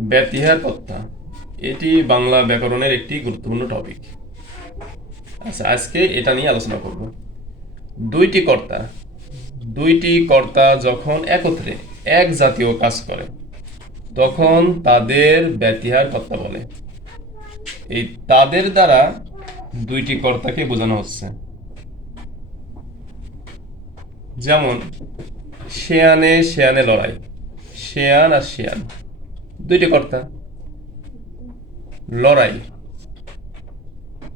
ব্যতিহার কর্তা। এটি বাংলা ব্যাকরণের একটি গুরুত্বপূর্ণ টপিক আচ্ছা আজকে এটা নিয়ে আলোচনা করব। দুইটি কর্তা। দুইটি কর্তা যখন একত্রে এক জাতীয় কাজ করে, তখন তাদের ব্যতিহার কর্তা বলে। এই তাদের দ্বারা দুইটি কর্তাকে বোঝানো হচ্ছে। যেমন শেয়ানে শেয়ানে লড়াই শেয়ান আর শেয়ান দুইটি কর্তা। লড়াই।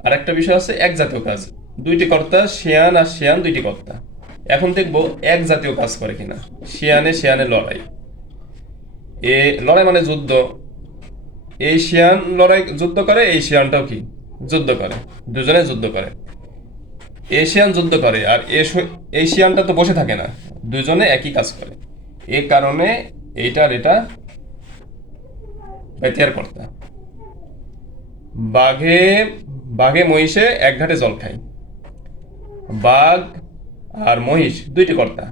আর একটা বিষয় আছে এক জাতীয় কাজ। দুইটি কর্তা শেয়ান আর শেয়ান দুইটি কর্তা। এখন দেখব এক জাতীয় কাজ করে কিনা। শেয়ানে শেয়ানে লড়াই। এ লড়াই মানে যুদ্ধ। এই শিয়ান লড়াই যুদ্ধ করে, এই শিয়ানটাও কি? যুদ্ধ করে। দুজনে যুদ্ধ করে। এশিয়ান যুদ্ধ করে আর এশিয়ানটা তো বসে থাকে না। দুজনে একই কাজ করে। এ কারণে এইটার এটা কর্তা বাঘে বাঘে, মহিষে এক ঘাটে জল খায়। বাঘ আর মহিষ দুইটি কর্তা।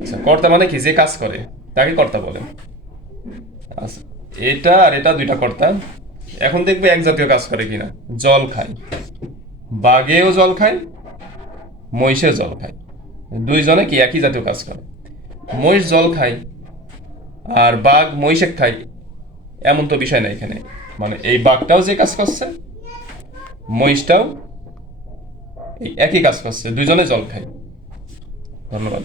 আচ্ছা কর্তা মানে কি? যে কাজ করে, তাকে কর্তা বলে। আচ্ছা এটা আর এটা দুইটা কর্তা। এখন দেখবে এক জাতীয় কাজ করে কিনা। জল খায়। বাঘেও জল খায়, মহিষেও জল খায়। দুইজনে কি একই জাতীয় কাজ করে? মহিষ জল খায় আর বাঘ মহিষে খায় এমন তো বিষয় না এখানে। মানে এই বাঘটাও যে কাজ করছে, মহিষটাও এই একই কাজ করছে, দুজনে জল খায়। ধন্যবাদ।